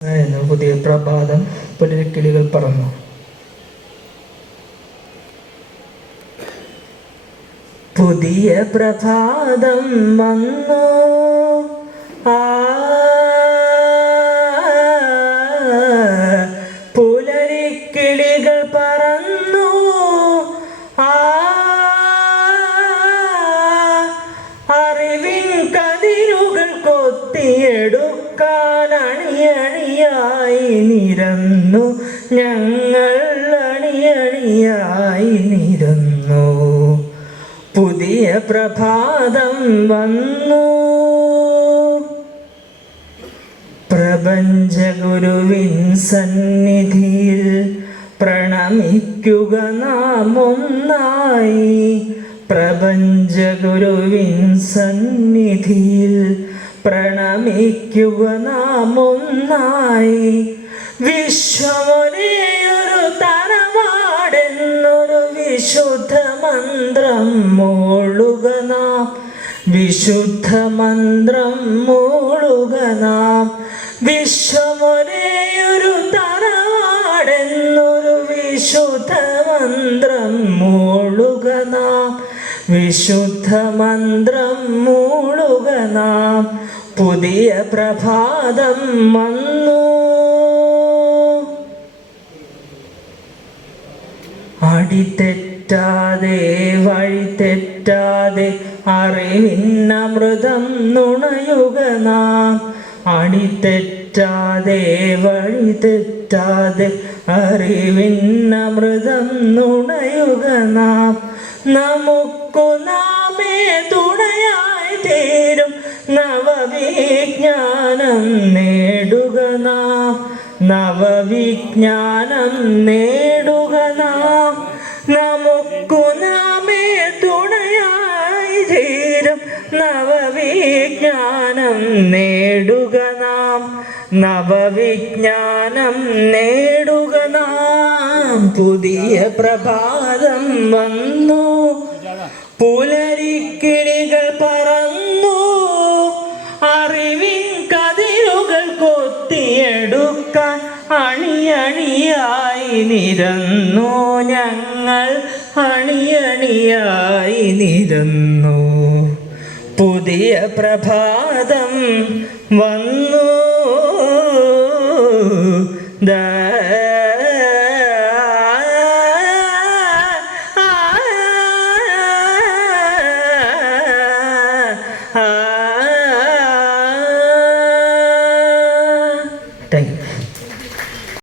പുതിയ പ്രഭാതം പുലരിക്കിളികൾ പറന്നു. പുതിയ പ്രഭാതം വന്നു, പുലരിക്കിളികൾ പറന്നു, അറിവിൻ കതിരുകൾ കൊത്തിയെടുക്കാൻ അണിയണിയായി നിരന്നു ഞങ്ങൾ, അണിയണിയായി നിരന്നു. പുതിയ പ്രഭാതം വന്നു, പ്രപഞ്ചഗുരുവിൻ സന്നിധിയിൽ പ്രണമിക്കുക നാം ഒന്നായി. പ്രപഞ്ചഗുരുവിൻ സന്നിധിയിൽ പ്രണമിക്കുക നാം ഒന്നായി. വിശ്വമൊരേയൊരു തറവാടെന്നൊരു വിശുദ്ധ മന്ത്രം മൂളുക നാം, വിശുദ്ധ മന്ത്രം മൂളുക നാം. വിശ്വമൊരേയൊരു തറവാടെന്നൊരു വിശുദ്ധ മന്ത്രം മൂളുക നാം, വിശുദ്ധ മന്ത്രം മൂളുക നാം. പുതിയ പ്രഭാതം വന്നു, അടിതെറ്റാതെ വഴിതെറ്റാതെ അറിവിന്നമൃതം നുണയുക നാം. അടിതെറ്റാതെ വഴിതെറ്റാതെ അറിവിന്നമൃതം നുണയുക നാം. നമുക്കു നാമേ തുണയായി തീരും നവവിജ്ഞാനം നേടുക നാം, നവവിജ്ഞാനം നേടുക നാം. നമുക്കു നാമേ തുണയായി തീരും നവവിജ്ഞാനം നേടുക നാം, നവവിജ്ഞാനം നേടുക നാം. പുതിയ പ്രഭാതം വന്നു, പുലരിക്കിളികൾ പറന്നു, അറിവിൻ കതിരുകൾ കൊത്തിയെടുക്കാൻ അണിയണിയായി നിരന്നു ഞങ്ങൾ, അണിയണിയായി നിരന്നു. പുതിയ പ്രഭാതം വന്നു, താങ്ക് യു.